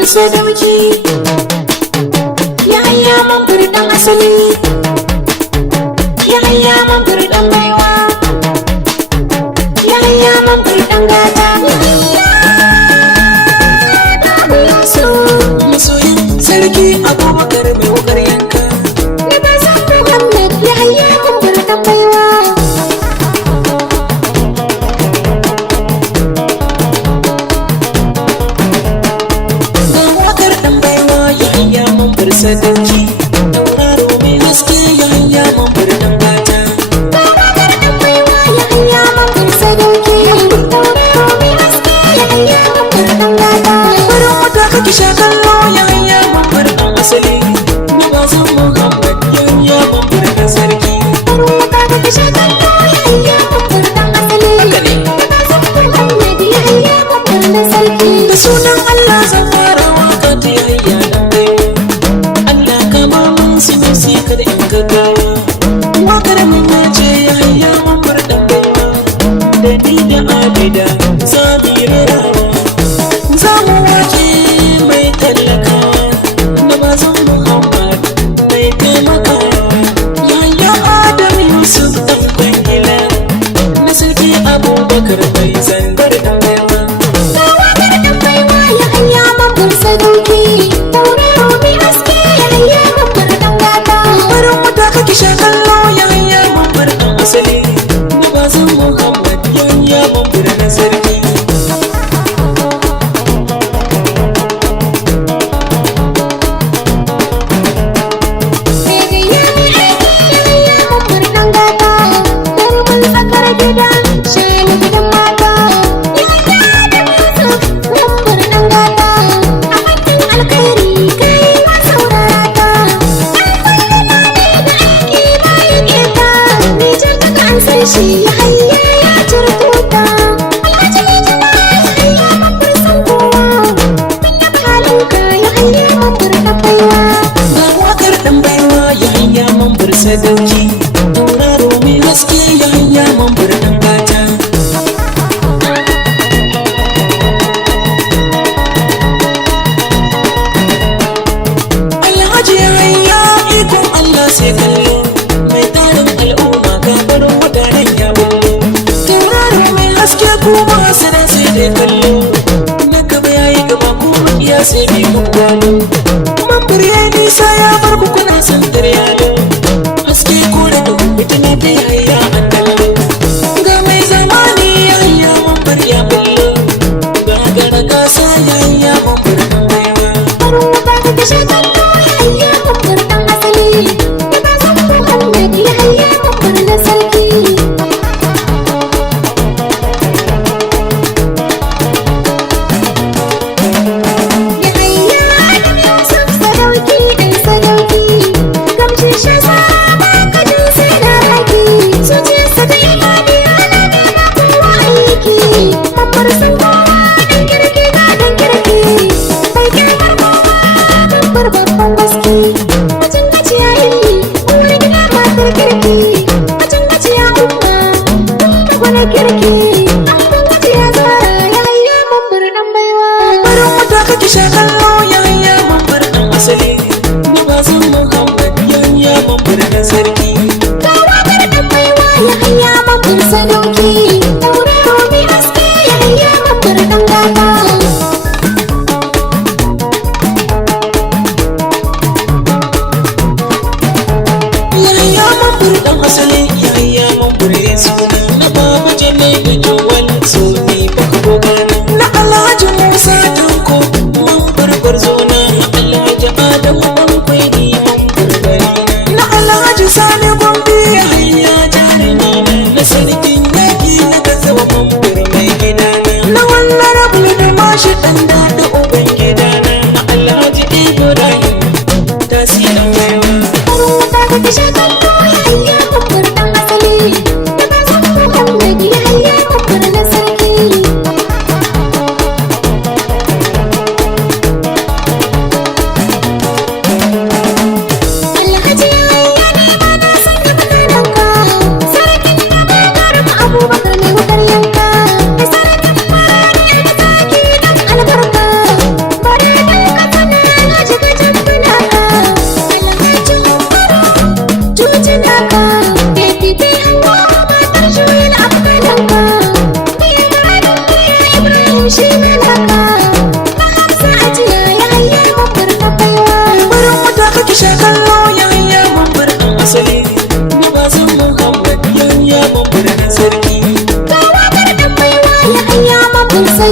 mambar sadauki, Yahaya mambar dan asali, Yahaya mambar dan baiwa, Yahaya mambar dan gata. Masoyin sarki Abubakar mai wukar yanka, na bazan Muhammad Yahaya mambar dan baiwa. Sadauki tauraro mai haske Yahaya mambar dan gata. Tauraron dan baiwa Yahaya mambar sadauki, tauraro mai haske Yahaya mambar dan gata. Farin wata kake sha kallo Yahaya mambar dan asali, na bazan Muhammad Yahaya mambar dan sarki. Farin wata kake sha kallo Yahaya mambar dan asali, na bazan Muhammad Yahaya mambar dan sarki. Da sunan Allah zan fara waka ta Yahaya dan baiwa, sai kada in gaggawa. Wakar mun yace Yahaya mambar dan baiwa, da ni da Abida za mu yi rawa. Za mu waje mai tallakawa, da bazan Muhammad mai taimakawa. Yahaya Adam Yusuf dan kwangila, na sarki Abubakar mai zangar dan baiwa. Ga wakar dan baiwa Yahaya mambar sadauki, tauraro mai haske Yahaya mambar dan gata. Farin wata kake sha kallo Yahaya mambar dan asali, na bazan Muhammad Yahaya mambar na sarki. Shi Yahaya ya turkuta, Alhaji ne jama'a Yahaya mambar san kowa, mun yaba halinka Yahaya mambar dan baiwa. Ga wakar dan baiwa Yahaya mambar sadauki, tauraro mai haske Yahaya mambar dan gata. Alhaji Yahaya ikon Allah sai kallo, mai tarin al'umma ga farin wata nan ya bullo. Tauraro mai haske kuma hasana sai dai kallo, na gaba yayi gaba kuma iya sai bi mun gwalo. Mambar ya nisa ya bar ku kuna san taryalo, haske ko da duhu fitina ta Yahaya an dallo. Ga mai zamani Yahaya mambar ya bullo, ga gara gasa Yahaya mambar dan baiwa. Farin wata kake sha kallo Yahaya mambar dan asali, na bazan Muhammad Yahaya mambar na sarki. Yahaya Adam Yusuf sadauki dan sadauki, gamshin sha saba kajin sai da haki, zuciyarsa ta imani ana nema kowa aiki. Mambar san kowa dan kirki ga dan kirki, bai kyamar kowa mambar babban gaske. Macin gaciya ilmi uwar gida matar kirki, macin gaciya umma umma gwana kirki, amman gaciya zara Yahaya mambar dan baiwa. Farin wata kake sha kallo Yahaya mambar dan asali, na bazan Muhammad Yahaya mambar dan sarki. Ga wakar dan baiwa Yahaya mambar sadauki, tauraro mai haske Yahaya mambar dan gata. Yahaya mambar dan asali, Yahaya mambar ya suna, na baba jami da jawal so ni baka gogana. Na Alhaji Musa Tanko mambar barzona, na Alhaji Adamu dan kwaini mambar barina, na Alhaji Sani Gombe Yahaya jarumina, na sarkin yaki na gazawa mambar mai gidana, na wannan rabu da mashi dan daɗa uban gidana, na Alhaji Ibrahim tasirin baiwa. Farin wata kake sha kallo Yahaya mambar dan asali, na bazan Muhammad Yahaya mambar na sarki. Alhaji Yahaya ne ma na san da bakananka, sarkin da bai garba Abubakar mai wukar yanka, da sarkin fari da zaki dan albarka. Bare dan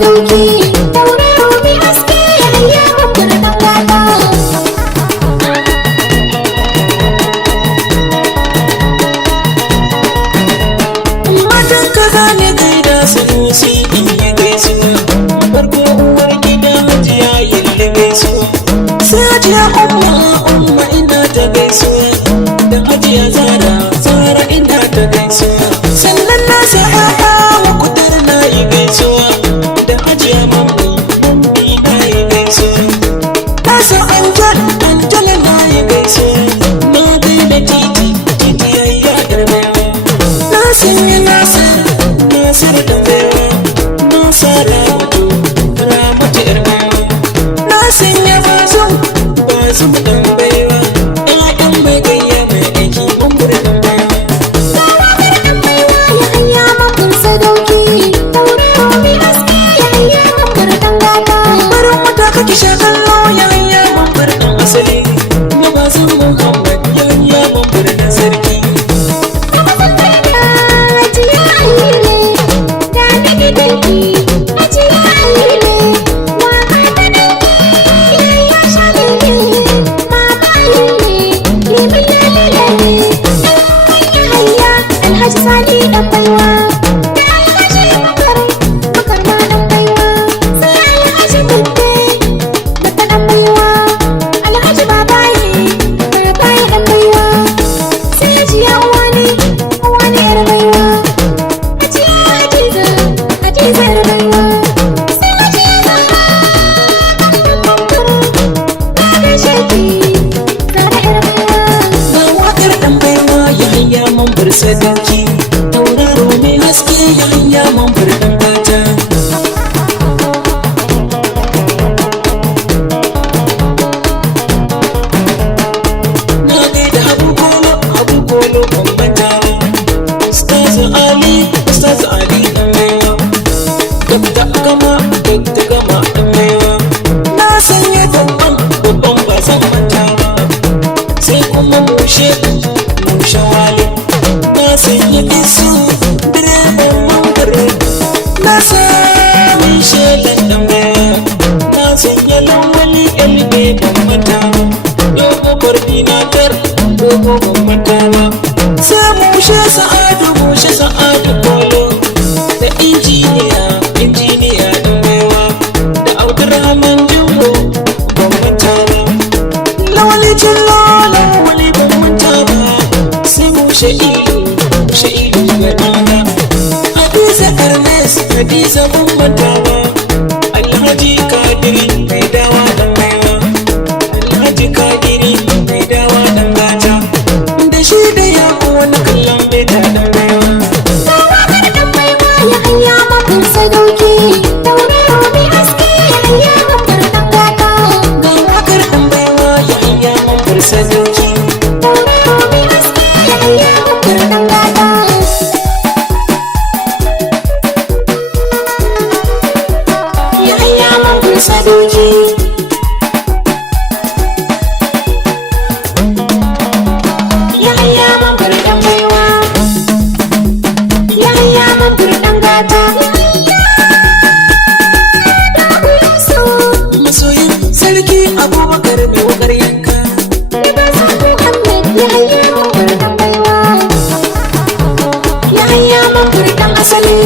sadauki tauraro mai haske ya hayya babbar dangata. Matan kaza ne gaida Sanusi in yi gaisuwa, farko uwar gida Hajiya Yalli gaisuwa, sai Hajiya Umma ina ta gaisuwa, da Hajiya Zara ina ta gaisuwa, sannan na sa ƴaƴa Muktar na yi gaisuwa, da Hajiya Mammi na yi gaisuwa, na sa Anjala na yi gaisuwa, na gaida Titi yayya ɗarmewa, na sanya Nasir ɗarmewa, na sa Ramatu ƴarmewa, na sanya Bazum ɗanbaiwa, ƴaƴan mai gayya mai aiki Umar ɗanbaiwa. Barin wata kake sha kallo ya hayya mambar ɗan asali, na Bazum Muhammad ya hayya mambar ɗan sarki. Alhaji Sani dan baiwa da Alhaji Bakar ma dan baiwa sai Alhaji Bidde da dan baiwa Alhaji Babaye dan baiwa sai Hajiya Uwani yar baiwa Hajiya Hadiza yar baiwa sai Hajiya Zahra da Sheki Zahra yar baiwa. Ga waƙar ɗan baiwa ya hayya mambar sadauki, tauraro mai haske ya hayya mambar ɗan gata. Na gaida Habu Kolo bambata, Ustaz Ali ɗan baiwa, Dakta Gama ɗan baiwa, na sanya babban ba zan manta ba, sai kuma mushe wale, na sanya bisu direban mambar, na sami shelan ɗan baiwa, na sanya lawali LB bambata, dogo koordinatar dogo bambata ba, sai mushe sa'adu kolo, da injiniya ɗan baiwa, da Abdurrahman Jumbo bambata ba, lawali bambata ba, sai mushe ilu ga ɗana, Hadiza Ernest Hadiza bambata ba, Alhaji Kadiri mai dawa ɗan baiwa, Alhaji Kadiri mai dawa ɗan gata, da shi da yaƙo wani kallon beta ɗan baiwa. Dan baiwa ya hayya mambar sadauki tauraro mai haske ya hayya babbar dangata. Ga waƙar ɗan baiwa ya hayya mambar sadauki, Tauraro mai haske ya hayya babbar dangata. ya hayya mambar sadauki. Ya hayya mambar dan baiwa ya hayya mambar dangata. Masoyin sarki Abubakar mai wakar yanka, Ya hayya mambar dan baiwa ya hayya mambar dan asali.